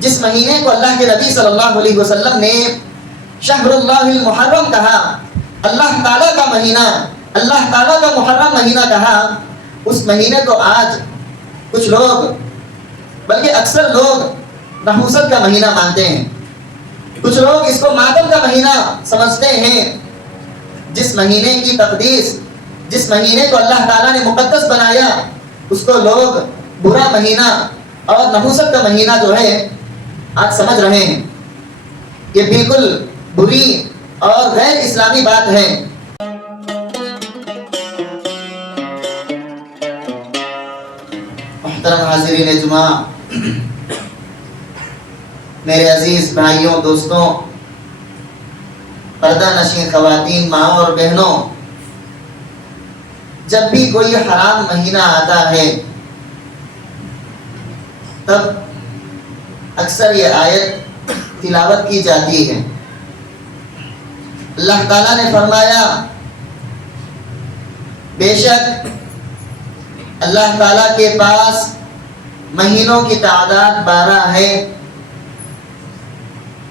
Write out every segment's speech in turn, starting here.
جس مہینے کو اللہ کے نبی صلی اللہ علیہ وسلم نے شہر اللہ المحرم کہا، اللہ تعالیٰ کا مہینہ، اللہ تعالیٰ کا محرم مہینہ کہا، اس مہینے کو آج کچھ لوگ بلکہ اکثر لوگ نحوست کا مہینہ مانتے ہیں، کچھ لوگ اس کو ماتم کا مہینہ سمجھتے ہیں۔ جس مہینے کی تقدیس، جس مہینے کو اللہ تعالیٰ نے مقدس بنایا، اس کو لوگ برا مہینہ اور نحوست کا مہینہ جو ہے آج سمجھ رہے ہیں۔ یہ بالکل بری اور غیر اسلامی بات ہے۔ محترم حاضرین جمعہ، میرے عزیز بھائیوں، دوستوں، پردہ نشین خواتین، ماؤں اور بہنوں، جب بھی کوئی حرام مہینہ آتا ہے تب اکثر یہ آیت تلاوت کی جاتی ہے۔ اللہ تعالیٰ نے فرمایا، بے شک اللہ تعالیٰ کے پاس مہینوں کی تعداد 12 ہے۔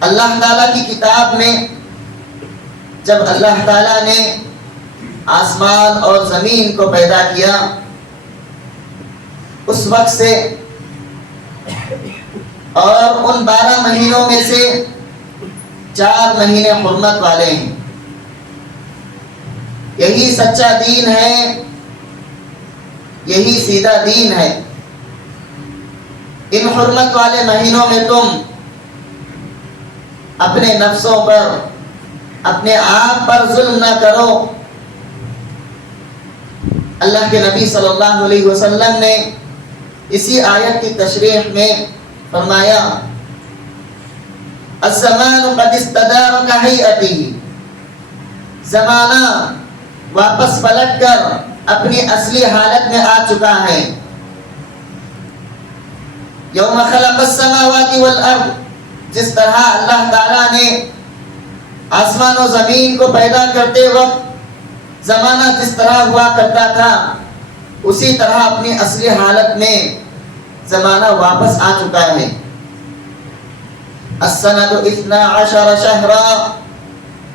اللہ تعالیٰ کی کتاب میں جب اللہ تعالیٰ نے آسمان اور زمین کو پیدا کیا، اس وقت سے اور ان 12 مہینوں میں سے 4 مہینے حرمت والے ہیں۔ یہی سچا دین ہے، یہی سیدھا دین ہے۔ ان حرمت والے مہینوں میں تم اپنے نفسوں پر، اپنے آپ پر ظلم نہ کرو۔ اللہ کے نبی صلی اللہ علیہ وسلم نے اسی آیت کی تشریح میں فرمایا، الزمان قد استدار كهيئته، زمانہ واپس پلٹ کر اپنی اصلی حالت میں آ چکا ہے۔ یوم خلق السماوات والارض، جس طرح اللہ تعالیٰ نے آسمان و زمین کو پیدا کرتے وقت زمانہ جس طرح ہوا کرتا تھا، اسی طرح اپنی اصلی حالت میں زمانہ واپس آ چکا ہے۔ السنۃ 12 شہرا،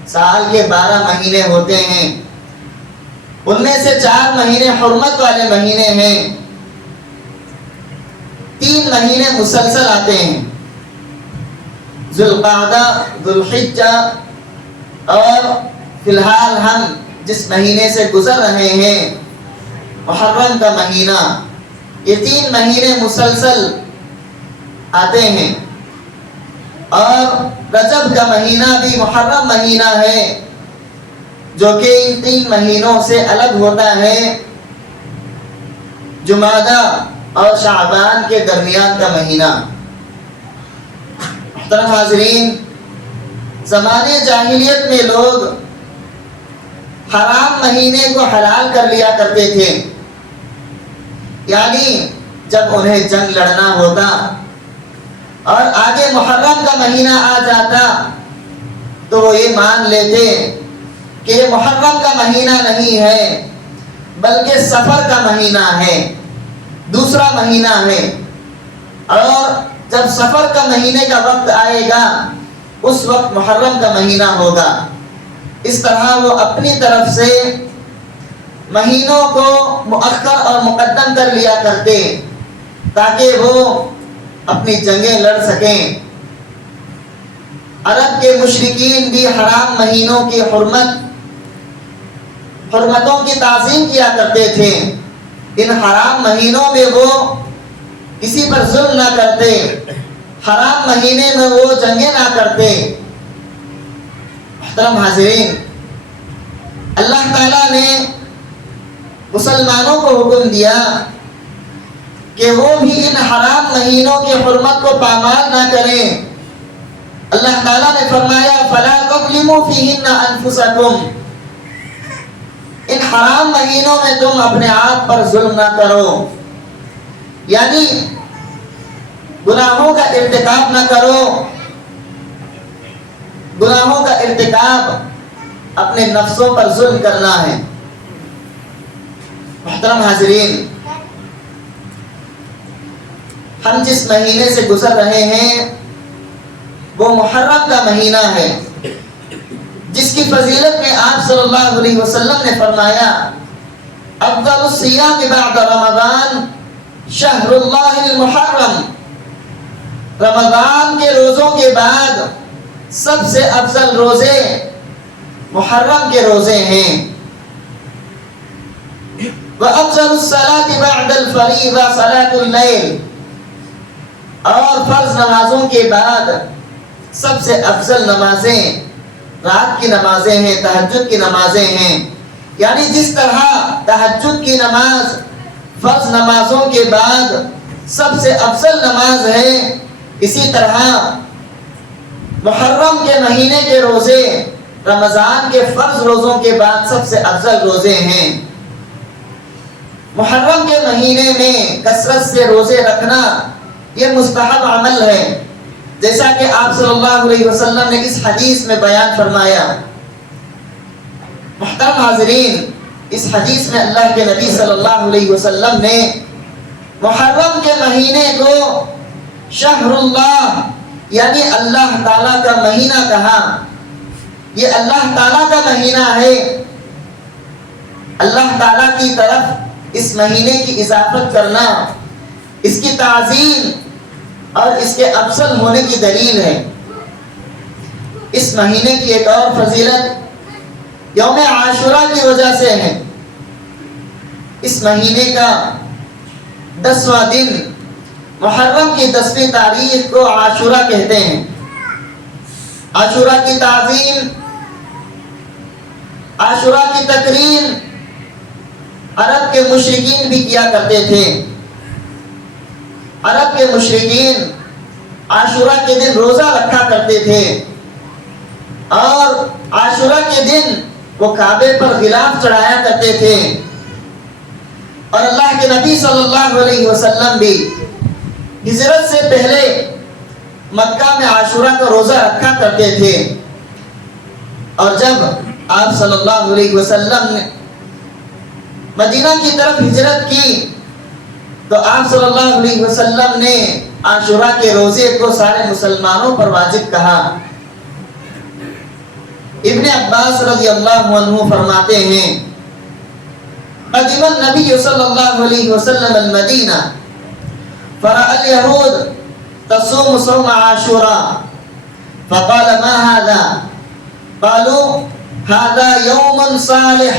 سال کے 12 مہینے ہوتے ہیں، ان میں سے 4 مہینے حرمت والے مہینے ہیں، 3 مہینے مسلسل آتے ہیں، ذوالقعدہ، ذوالحجہ، اور فی الحال ہم جس مہینے سے گزر رہے ہیں محرم کا مہینہ، یہ 3 مہینے مسلسل آتے ہیں۔ اور رجب کا مہینہ بھی محرم مہینہ ہے، جو کہ ان 3 مہینوں سے الگ ہوتا ہے، جمادہ اور شعبان کے درمیان کا مہینہ۔ محترم حاضرین، زمانے جاہلیت میں لوگ حرام مہینے کو حلال کر لیا کرتے تھے، یعنی جب انہیں جنگ لڑنا ہوتا اور آگے محرم کا مہینہ آ جاتا تو وہ یہ مان لیتے کہ یہ محرم کا مہینہ نہیں ہے بلکہ سفر کا مہینہ ہے، دوسرا مہینہ ہے، اور جب سفر کا مہینے کا وقت آئے گا اس وقت محرم کا مہینہ ہوگا۔ اس طرح وہ اپنی طرف سے مہینوں کو مؤخر اور مقدم کر لیا کرتے تاکہ وہ اپنی جنگیں لڑ سکیں۔ عرب کے مشرکین بھی حرام مہینوں کی حرمتوں کی تعظیم کیا کرتے تھے۔ ان حرام مہینوں میں وہ کسی پر ظلم نہ کرتے، حرام مہینے میں وہ جنگیں نہ کرتے۔ محترم حاضرین، اللہ تعالیٰ نے مسلمانوں کو حکم دیا کہ وہ بھی ان حرام مہینوں کی حرمت کو پامال نہ کریں۔ اللہ تعالیٰ نے فرمایا، فَلَا تَظْلِمُوا فِيهِنَّ أَنفُسَكُمْ، ان حرام مہینوں میں تم اپنے آپ پر ظلم نہ کرو، یعنی گناہوں کا ارتکاب نہ کرو۔ گناہوں کا ارتکاب اپنے نفسوں پر ظلم کرنا ہے۔ محترم حاضرین، ہم جس مہینے سے گزر رہے ہیں وہ محرم کا مہینہ ہے، جس کی فضیلت میں آپ صلی اللہ علیہ وسلم نے فرمایا افضل الصیام بعد رمضان شہر اللہ المحرم، رمضان کے روزوں کے بعد سب سے افضل روزے محرم کے روزے ہیں۔ وَأَفْضَلُ الصَّلَاةِ بَعْدَ الْفَرِيضَةِ صَلَاةُ اللَّيْلِ، اور فرض نمازوں کے بعد سب سے افضل نمازیں رات کی نمازیں ہیں، تہجد کی نمازیں ہیں۔ یعنی جس طرح تہجد کی نماز فرض نمازوں کے بعد سب سے افضل نماز ہے، اسی طرح محرم کے مہینے کے روزے رمضان کے فرض روزوں کے بعد سب سے افضل روزے ہیں۔ محرم کے مہینے میں کثرت سے روزے رکھنا یہ مستحب عمل ہے، جیسا کہ آپ صلی اللہ علیہ وسلم نے اس حدیث میں بیان فرمایا۔ محترم حاضرین، اس حدیث میں اللہ کے نبی صلی اللہ علیہ وسلم نے محرم کے مہینے کو شہر اللہ یعنی اللہ تعالیٰ کا مہینہ کہا۔ یہ اللہ تعالیٰ کا مہینہ ہے، اللہ تعالیٰ کی طرف اس مہینے کی اضافت کرنا اس کی تعظیم اور اس کے افضل ہونے کی دلیل ہے۔ اس مہینے کی ایک اور فضیلت یوم عاشوراء کی وجہ سے ہے۔ اس مہینے کا 10واں دن محرم کی 10ویں تاریخ کو عاشوراء کہتے ہیں۔ عاشوراء کی تعظیم، عاشوراء کی تکریم عرب کے مشرکین بھی کیا کرتے تھے۔ عرب کے مشرکین عاشوراء کے دن روزہ رکھا کرتے تھے، اور عاشوراء کے دن وہ کعبے پر غلاف چڑھایا کرتے تھے، اور اللہ کے نبی صلی اللہ علیہ وسلم بھی ہجرت سے پہلے مکہ میں عاشوراء کا روزہ رکھا کرتے تھے۔ اور جب آپ صلی اللہ علیہ وسلم نے مدینہ کی طرف ہجرت کی تو آپ صلی اللہ علیہ وسلم نے عاشوراء کے روزے کو سارے مسلمانوں پر واجب کہا۔ ابن عباس رضی اللہ عنہ فرماتے ہیں قدم النبی صلی اللہ علیہ وسلم المدینہ فرأى اليهود تصوم صوم عاشوراء فقال ما هذا؟ قالوا هذا يوم صالح،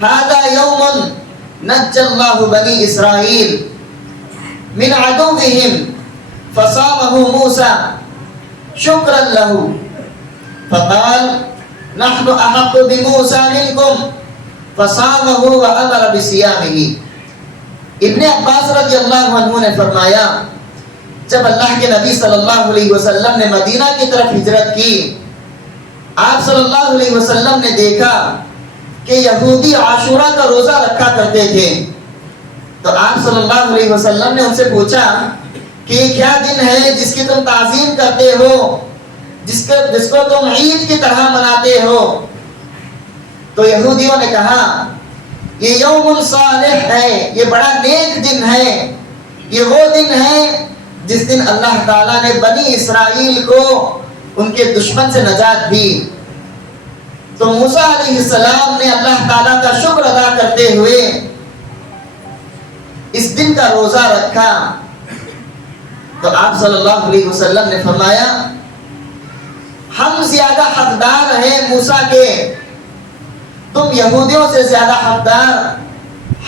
هذا يوم نجى الله بني إسرائيل من عدوهم فصامه موسى شكرا له، فقال نحن أحق بموسى منكم فصامه وأمر بصيامه۔ ابن عباس رضی اللہ عنہ نے فرمایا جب اللہ کے نبی صلی اللہ علیہ وسلم نے مدینہ کی طرف ہجرت کی، آپ صلی اللہ علیہ وسلم نے دیکھا کہ یہودی عاشوراء کا روزہ رکھا کرتے تھے، تو آپ صلی اللہ علیہ وسلم نے ان سے پوچھا کہ یہ کیا دن ہے جس کی تم تعظیم کرتے ہو، جس کو تم عید کی طرح مناتے ہو؟ تو یہودیوں نے کہا یہ یوم صالح ہے، یہ بڑا نیک دن ہے، یہ وہ دن ہے جس دن اللہ تعالیٰ نے بنی اسرائیل کو ان کے دشمن سے نجات دی۔ تو موسیٰ علیہ السلام نے اللہ تعالیٰ کا شکر ادا کرتے ہوئے اس دن کا روزہ رکھا۔ تو آپ صلی اللہ علیہ وسلم نے فرمایا ہم زیادہ حقدار ہیں موسیٰ کے، تم یہودیوں سے زیادہ حقدار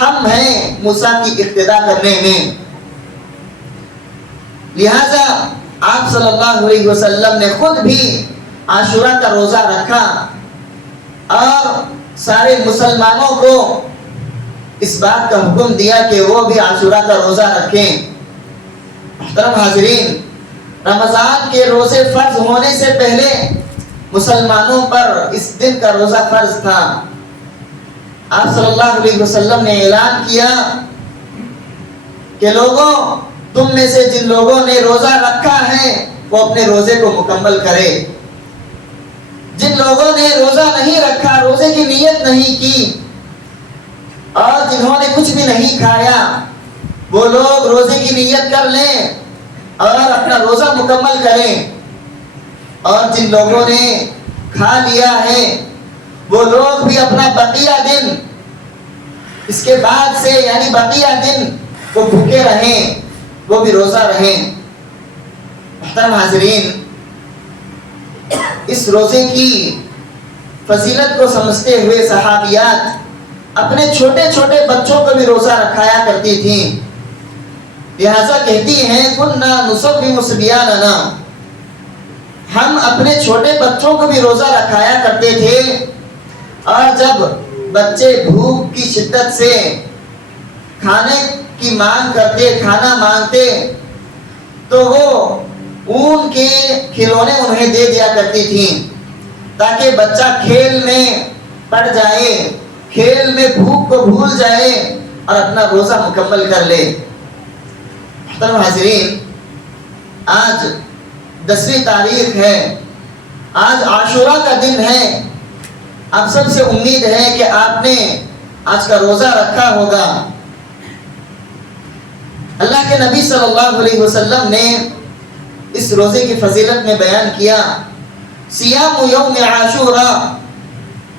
ہم ہیں موسیٰ کی اقتداء کرنے میں۔ لہذا آپ صلی اللہ علیہ وسلم نے خود بھی عاشوراء کا روزہ رکھا اور سارے مسلمانوں کو اس بات کا حکم دیا کہ وہ بھی عاشوراء کا روزہ رکھیں۔ محترم حاضرین، رمضان کے روزے فرض ہونے سے پہلے مسلمانوں پر اس دن کا روزہ فرض تھا۔ آپ صلی اللہ علیہ وسلم نے اعلان کیا کہ لوگوں، تم میں سے جن لوگوں نے روزہ رکھا ہے وہ اپنے روزے کو مکمل کرے۔ جن لوگوں نے روزہ نہیں رکھا، روزے کی نیت نہیں کی، اور جنہوں نے کچھ بھی نہیں کھایا، وہ لوگ روزے کی نیت کر لیں اور اپنا روزہ مکمل کریں۔ اور جن لوگوں نے کھا لیا ہے وہ لوگ بھی اپنا بقیہ دن اس کے بعد سے یعنی بقیہ دن وہ بھوکے رہیں، وہ بھی روزہ رہیں۔ محترم حاضرین، اس روزے کی فضیلت کو سمجھتے ہوئے صحابیات اپنے چھوٹے چھوٹے بچوں کو بھی روزہ رکھایا کرتی تھیں، لہذا کہتی ہیں کُنَّا نُصَوِّمُ صِبْيَانَنَا، ہم اپنے چھوٹے بچوں کو بھی روزہ رکھایا کرتے تھے، اور جب بچے بھوک کی شدت سے کھانے کی مانگ کرتے، کھانا مانگتے، تو وہ اون کے کھلونے انہیں دے دیا کرتی تھیں تاکہ بچہ کھیل میں پڑ جائے، کھیل میں بھوک کو بھول جائے اور اپنا روزہ مکمل کر لے۔ محترم حاضرین، آج 10ویں تاریخ ہے، آج عاشوراء کا دن ہے۔ آپ سب سے امید ہے کہ آپ نے آج کا روزہ رکھا ہوگا۔ اللہ کے نبی صلی اللہ علیہ وسلم نے اس روزے کی فضیلت میں بیان کیا، صیام یوم عاشوراء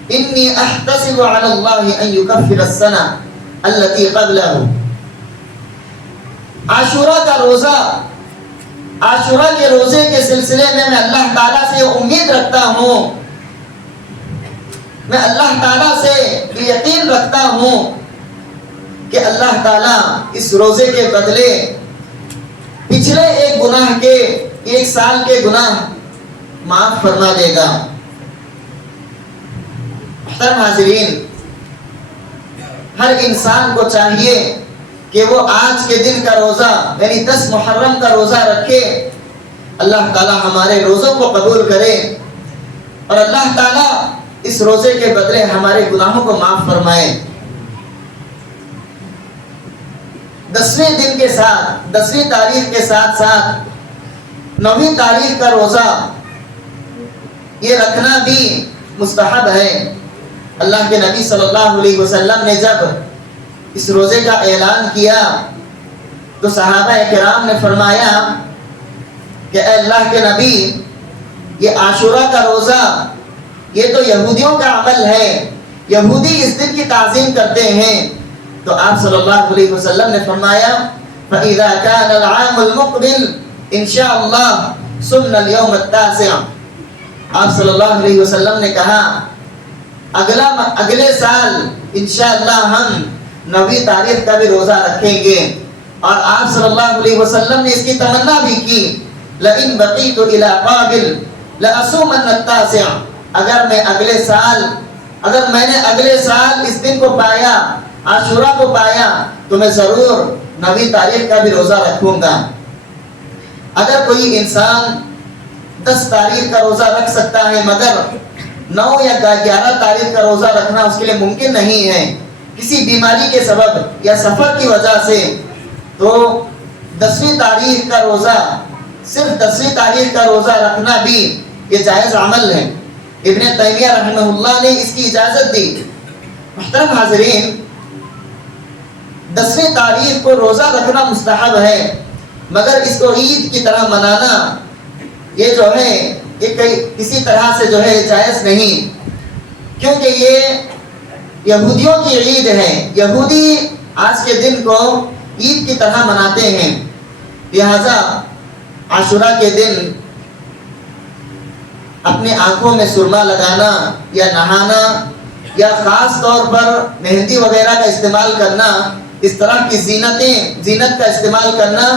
انی احتسب علی اللہ ان یکفر السنہ التی قبلہ۔ عاشوراء کا روزہ، عاشوراء کے روزے کے سلسلے میں اللہ تعالیٰ سے امید رکھتا ہوں، میں اللہ تعالیٰ سے یقین رکھتا ہوں کہ اللہ تعالیٰ اس روزے کے بدلے پچھلے ایک گناہ کے، 1 سال کے گناہ معاف فرما دے گا۔ محترم حاضرین، ہر انسان کو چاہیے کہ وہ آج کے دن کا روزہ یعنی 10 محرم کا روزہ رکھے۔ اللہ تعالیٰ ہمارے روزوں کو قبول کرے اور اللہ تعالیٰ اس روزے کے بدلے ہمارے گناہوں کو معاف فرمائے۔ 10ویں دن کے ساتھ، 10ویں تاریخ کے ساتھ ساتھ 9ویں تاریخ کا روزہ یہ رکھنا بھی مستحب ہے۔ اللہ کے نبی صلی اللہ علیہ وسلم نے جب اس روزے کا اعلان کیا تو صحابہ کرام نے فرمایا کہ اے اللہ کے نبی، یہ عاشوراء کا روزہ یہ تو یہودیوں کا عمل ہے، یہودی اس دن کی تعظیم کرتے ہیں۔ تو آپ صلی اللہ علیہ وسلم نے فرمایا فَإِذَا كَانَ الْعَامُ الْمُقْبِلِ إِنْ شَاءَ اللَّهُ صُمْنَا الْيَوْمَ التَّاسِعَ۔ آپ صلی اللہ علیہ وسلم نے کہا اگلے سال انشاءاللہ ہم 9ویں تاریخ کا بھی روزہ رکھیں گے، اور آپ صلی اللہ علیہ وسلم نے اس کی تمنا بھی کی لَإِنْ بَقِيتُ إِلَىٰ قَابِلٍ لَأَصُومَنَّ التَّاسِعَ، اگر میں نے اگلے سال اس دن کو پایا، عاشوراء کو پایا، تو میں ضرور 9ویں تاریخ کا بھی روزہ رکھوں گا۔ اگر کوئی انسان 10 تاریخ کا روزہ رکھ سکتا ہے مگر 9 یا 11 تاریخ کا روزہ رکھنا اس کے لیے ممکن نہیں ہے کسی بیماری کے سبب یا سفر کی وجہ سے، تو 10ویں تاریخ کا روزہ، صرف 10ویں تاریخ کا روزہ رکھنا بھی یہ جائز عمل ہے۔ ابن تیمیہ رحمہ اللہ نے اس کی اجازت دی۔ محترم حاضرین، 10ویں تاریخ کو روزہ رکھنا مستحب ہے، مگر اس کو عید کی طرح منانا یہ جو ہے یہ کسی طرح سے جو ہے جائز نہیں، کیونکہ یہ یہودیوں کی عید ہے، یہودی آج کے دن کو عید کی طرح مناتے ہیں، لہذا عاشوراء کے دن اپنی آنکھوں میں سرما لگانا یا نہانا یا خاص طور پر مہندی وغیرہ کا استعمال کرنا، اس طرح کی زینت کا استعمال کرنا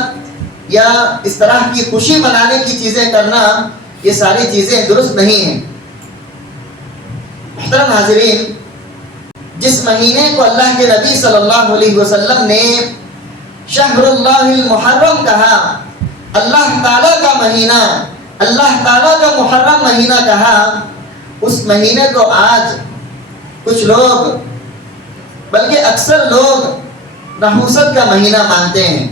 یا اس طرح کی خوشی منانے کی چیزیں کرنا، یہ ساری چیزیں درست نہیں ہیں۔ محترم حاضرین، جس مہینے کو اللہ کے نبی صلی اللہ علیہ وسلم نے شہر اللہ المحرم کہا، اللہ تعالیٰ کا مہینہ، اللہ تعالیٰ کا محرم مہینہ کہا، اس مہینے کو آج کچھ لوگ بلکہ اکثر لوگ نحوست کا مہینہ مانتے ہیں،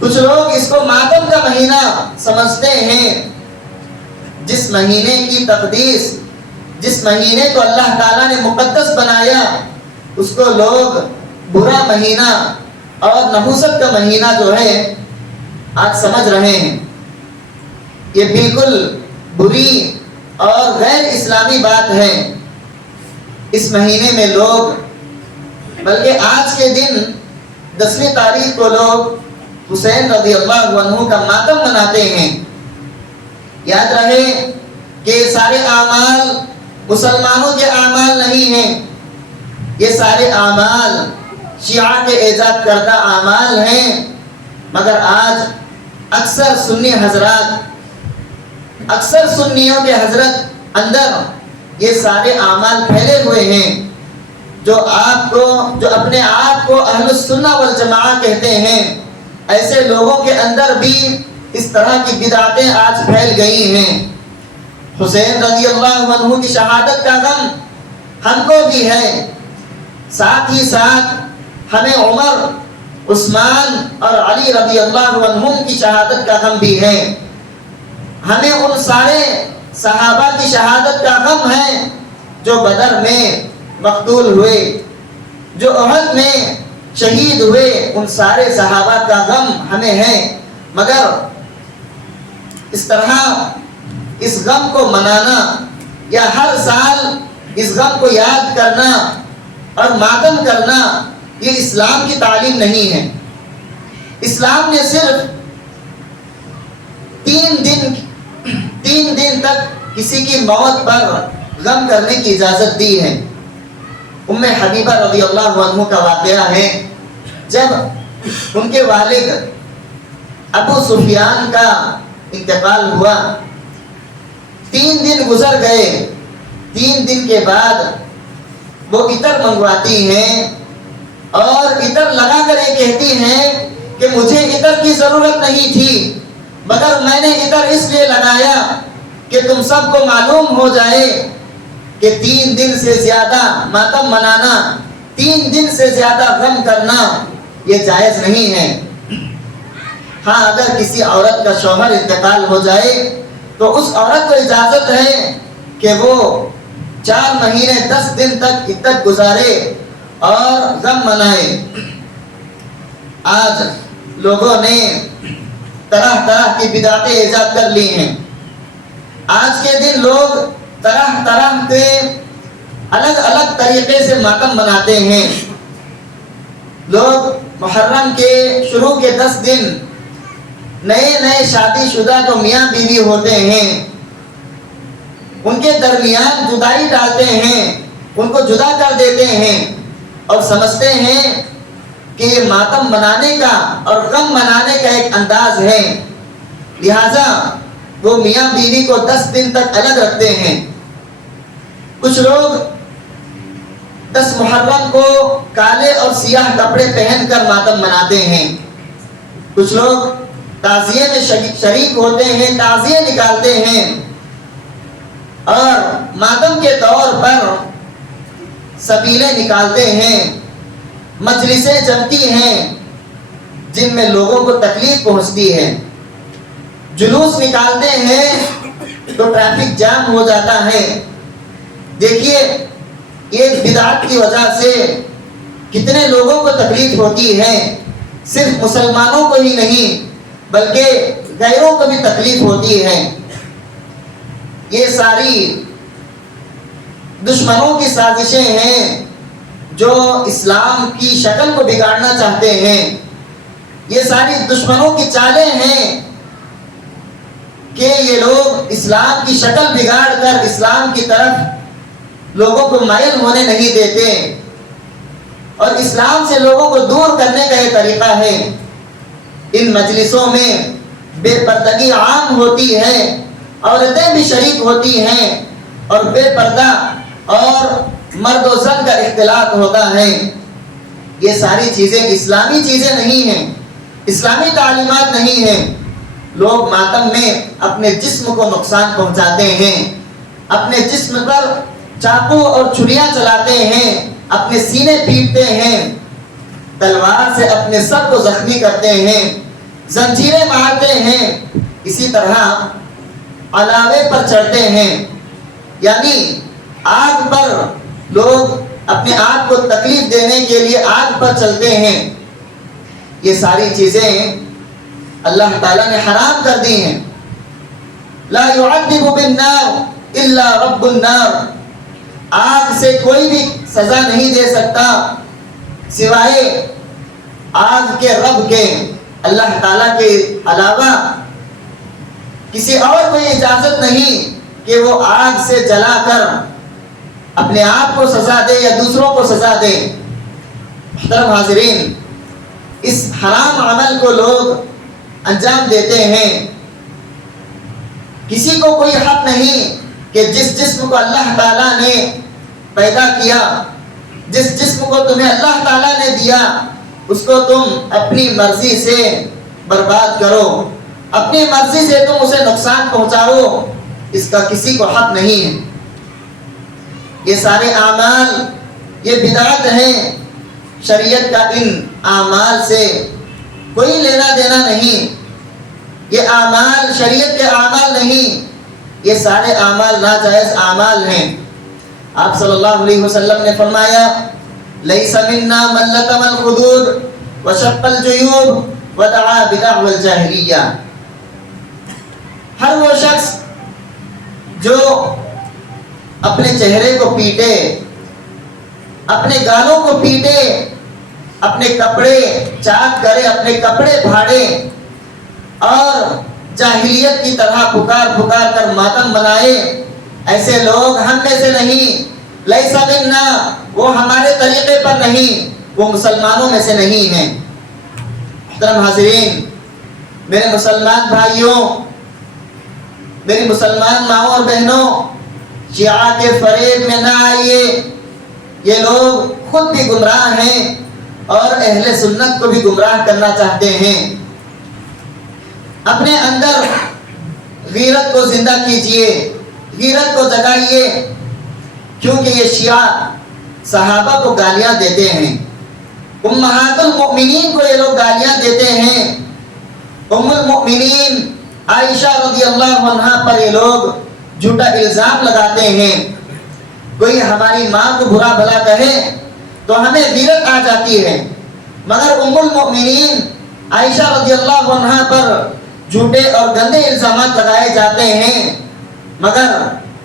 کچھ لوگ اس کو ماتم کا مہینہ سمجھتے ہیں۔ جس مہینے کی تقدیس، جس مہینے کو اللہ تعالیٰ نے مقدس بنایا، اس کو لوگ برا مہینہ اور نحوست کا مہینہ جو ہے آج سمجھ رہے ہیں۔ یہ بالکل بری اور غیر اسلامی بات ہے۔ اس مہینے میں لوگ، بلکہ آج کے دن 10ویں تاریخ کو لوگ حسین رضی اللہ عنہ کا ماتم مناتے ہیں۔ یاد رہے کہ یہ سارے اعمال مسلمانوں کے اعمال نہیں ہیں، یہ سارے اعمال شیعہ کے ایجاد کردہ اعمال ہیں، مگر آج اکثر سنی حضرات، اکثر سنیوں کے حضرت اندر یہ سارے اعمال پھیلے ہوئے ہیں، جو اپنے آپ کو اہل السنہ والجماعہ کہتے ہیں، ایسے لوگوں کے اندر بھی اس طرح کی بدعتیں آج پھیل گئی ہیں۔ حسین رضی اللہ عنہ کی شہادت کا غم ہم کو بھی ہے، ساتھ ہی ساتھ ہمیں عمر، عثمان اور علی رضی اللہ عنہم کی شہادت کا غم بھی ہے۔ ہمیں ان سارے صحابہ کی شہادت کا غم ہے جو بدر میں مقتول ہوئے، جو احد میں شہید ہوئے، ان سارے صحابہ کا غم ہمیں ہے، مگر اس طرح اس غم کو منانا یا ہر سال اس غم کو یاد کرنا اور ماتم کرنا، یہ اسلام کی تعلیم نہیں ہے۔ اسلام نے صرف 3 دن تک کسی کی موت پر غم کرنے کی اجازت دی ہے۔ ام حبیبہ رضی اللہ عنہ کا واقعہ ہے، جب ان کے والد ابو سفیان کا انتقال ہوا، 3 دن گزر گئے، 3 دن کے بعد وہ عطر منگواتی ہیں اور عطر لگا کر یہ کہتی ہیں کہ مجھے عطر کی ضرورت نہیں تھی، مگر میں نے عطر اس لیے لگایا کہ تم سب کو معلوم ہو جائے کہ 3 دن سے زیادہ ماتم منانا، 3 دن سے زیادہ غم کرنا یہ جائز نہیں ہے۔ ہاں، اگر کسی عورت کا شوہر انتقال ہو جائے تو اس عورت کو اجازت ہے کہ وہ 4 مہینے 10 دن تک عدت گزارے اور غم منائے۔ آج لوگوں نے طرح طرح کی بدعتیں ایجاد کر لی ہیں۔ آج کے دن لوگ طرح طرح کے الگ الگ طریقے سے ماتم مناتے ہیں۔ لوگ محرم کے شروع کے 10 دن نئے شادی شدہ جو میاں بیوی ہوتے ہیں ان کے درمیان جدائی ڈالتے ہیں، ان کو جدا کر دیتے ہیں اور سمجھتے ہیں کہ یہ ماتم منانے کا اور غم منانے کا ایک انداز ہے، لہذا وہ میاں بیوی کو 10 دن تک الگ رکھتے ہیں۔ کچھ لوگ 10 محرم کو کالے اور سیاہ کپڑے پہن کر ماتم مناتے ہیں۔ کچھ لوگ تعزیے میں شریک ہوتے ہیں، تعزیے نکالتے ہیں اور ماتم کے طور پر سبیلیں نکالتے ہیں، مجلسیں جمتی ہیں جن میں لوگوں کو تکلیف پہنچتی ہے، جلوس نکالتے ہیں تو ٹریفک جام ہو جاتا ہے۔ دیکھیے ایک بدعت کی وجہ سے کتنے لوگوں کو تکلیف ہوتی ہے، صرف مسلمانوں کو ہی نہیں بلکہ غیروں کو بھی تکلیف ہوتی ہے۔ یہ ساری دشمنوں کی سازشیں ہیں جو اسلام کی شکل کو بگاڑنا چاہتے ہیں۔ یہ ساری دشمنوں کی چالیں ہیں کہ یہ لوگ اسلام کی شکل بگاڑ کر اسلام کی طرف لوگوں کو مائل ہونے نہیں دیتے، اور اسلام سے لوگوں کو دور کرنے کا یہ طریقہ ہے۔ ان مجلسوں میں بے پردگی عام ہوتی ہے، عورتیں بھی شریک ہوتی ہیں اور بے پردہ اور مرد و زن کا اختلاط ہوتا ہے۔ یہ ساری چیزیں اسلامی چیزیں نہیں ہیں، اسلامی تعلیمات نہیں ہیں۔ لوگ ماتم میں اپنے جسم کو نقصان پہنچاتے ہیں، اپنے جسم پر چاقو اور چھریاں چلاتے ہیں، اپنے سینے پیٹتے ہیں، تلوار سے اپنے سر کو زخمی کرتے ہیں، زنجیریں مارتے ہیں، اسی طرح علاوے پر چڑھتے ہیں، یعنی آگ پر لوگ اپنے آپ کو تکلیف دینے کے لیے آگ پر چلتے ہیں۔ یہ ساری چیزیں اللہ تعالیٰ نے حرام کر دی ہیں۔ لا يعذب بالنار الا رب النار، آگ سے کوئی بھی سزا نہیں دے سکتا سوائے آگ کے رب کے، اللہ تعالیٰ کے علاوہ کسی اور کو اجازت نہیں کہ وہ آگ سے جلا کر اپنے آپ کو سزا دے یا دوسروں کو سزا دے۔ محترم حاضرین، اس حرام عمل کو لوگ انجام دیتے ہیں۔ کسی کو کوئی حق نہیں کہ جس جسم کو اللہ تعالیٰ نے پیدا کیا، جس جسم کو تمہیں اللہ تعالیٰ نے دیا، اس کو تم اپنی مرضی سے برباد کرو، اپنی مرضی سے تم اسے نقصان پہنچاؤ، اس کا کسی کو حق نہیں ہے۔ یہ سارے اعمال یہ بدعت ہیں، شریعت کا ان اعمال سے کوئی لینا دینا نہیں، یہ اعمال شریعت کے اعمال نہیں، یہ سارے اعمال ناجائز اعمال ہیں۔ آپ صلی اللہ علیہ وسلم نے فرمایا لیس منا من لطم الخدود وشق الجیوب ودعا بدعوى الجاہلیہ، ہر وہ شخص جو اپنے چہرے کو پیٹے، اپنے گالوں کو پیٹے، اپنے کپڑے چاک کرے، اپنے کپڑے پھاڑے اور جاہلیت کی طرح پکار پکار کر ماتم منائے، ایسے لوگ ہم میں سے نہیں، لیس منا، وہ ہمارے طریقے پر نہیں، وہ مسلمانوں میں سے نہیں ہیں۔ محترم حاضرین، میرے مسلمان بھائیوں، میری مسلمان ماؤں اور بہنوں، شیعہ کے فریب میں نہ آئیے، یہ لوگ خود بھی گمراہ ہیں اور اہل سنت کو بھی گمراہ کرنا چاہتے ہیں۔ اپنے اندر غیرت کو زندہ کیجئے، غیرت کو جگائیے، کیونکہ یہ شیعہ صحابہ کو گالیاں دیتے ہیں، امہات المؤمنین کو یہ لوگ گالیاں دیتے ہیں، ام المؤمنین عائشہ رضی اللہ عنہا پر یہ لوگ جھوٹا الزام لگاتے ہیں۔ کوئی ہماری ماں کو برا بھلا کہے تو ہمیں غیرت آ جاتی ہے، مگر ام المؤمنین عائشہ رضی اللہ عنہا پر جھوٹے اور گندے الزامات لگائے جاتے ہیں، مگر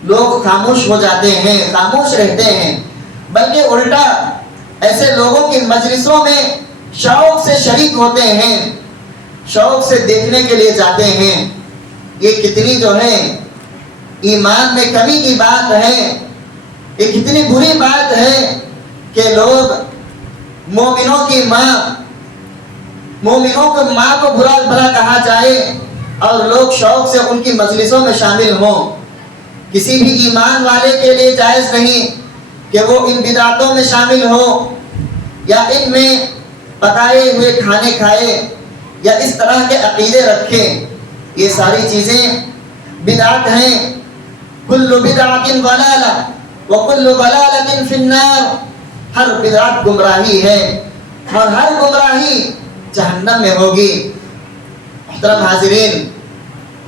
لوگ خاموش ہو جاتے ہیں، خاموش رہتے ہیں، بلکہ الٹا ایسے لوگوں کی مجلسوں میں شوق سے شریک ہوتے ہیں، شوق سے دیکھنے کے لیے جاتے ہیں۔ یہ کتنی جو ہے ایمان میں کمی کی بات ہے، یہ کتنی بری بات ہے کہ لوگ مومنوں کی ماں، مومنوں کو ماں کو برا بھلا کہا جائے اور لوگ شوق سے ان کی مجلسوں میں شامل ہوں۔ کسی بھی ایمان والے کے لیے جائز نہیں کہ وہ ان بدعتوں میں شامل ہو یا ان میں پکائے ہوئے کھانے کھائے یا اس طرح کے عقیدے رکھے۔ یہ ساری چیزیں بدعت ہیں۔ کل بدعت ضلالہ وکل ضلالۃ فی النار، ہر بدعت گمراہی ہے اور ہر گمراہی جہنم میں ہوگی۔ محترم حاضرین،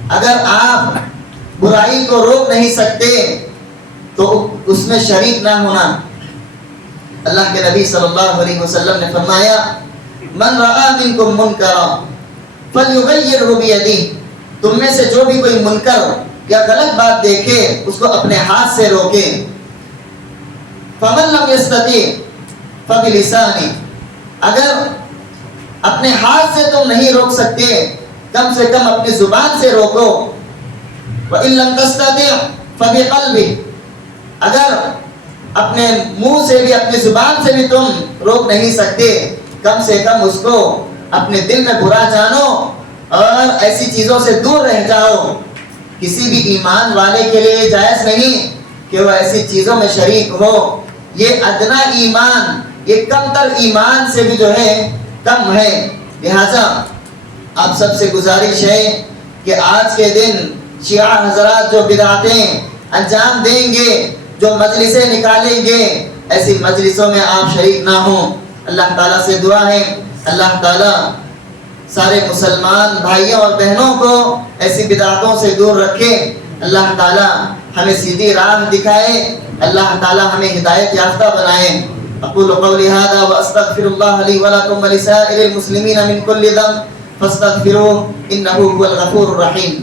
اگر آپ برائی کو روک نہیں سکتے تو اس میں شریک نہ ہونا۔ اللہ کے نبی صلی اللہ علیہ وسلم نے فرمایا من رأى منکم منکرا فلیغیرہ بیدہ، تم میں سے جو بھی کوئی منکر یا غلط بات دیکھے اس کو اپنے ہاتھ سے روکے۔ فمن لم یستطع فبلسانہ، اگر اپنے ہاتھ سے تم نہیں روک سکتے کم سے کم اپنی زبان سے روکو۔ وَإِن لَمْ تَسْتَطِعْ فَبِقَلْبِهِ، اگر اپنے منہ سے بھی اپنی زبان سے بھی تم روک نہیں سکتے کم سے کم اس کو اپنے دل میں برا جانو اور ایسی چیزوں سے دور رہ جاؤ۔ کسی بھی ایمان والے کے لیے جائز نہیں کہ وہ ایسی چیزوں میں شریک ہو۔ یہ ادنا ایمان، یہ کم تر ایمان سے بھی جو ہے کم ہے۔ لہذا آپ سب سے گزارش ہے کہ آج کے دن شیعہ حضرات جو بدعتیں انجام دیں گے، جو مجلسیں نکالیں گے، ایسی مجلسوں میں آپ شریک نہ ہوں۔ اللہ تعالیٰ سے دعا ہے اللہ تعالیٰ سارے مسلمان بھائیوں اور بہنوں کو ایسی بدعتوں سے دور رکھے، اللہ تعالیٰ ہمیں سیدھی راہ دکھائے، اللہ تعالیٰ ہمیں ہدایت یافتہ بنائے۔ اقول قولی ھذا واستغفر اللہ لی ولکم ولسائر المسلمین من کل ذنب فاستغفروہ انہ هو الغفور الرحیم۔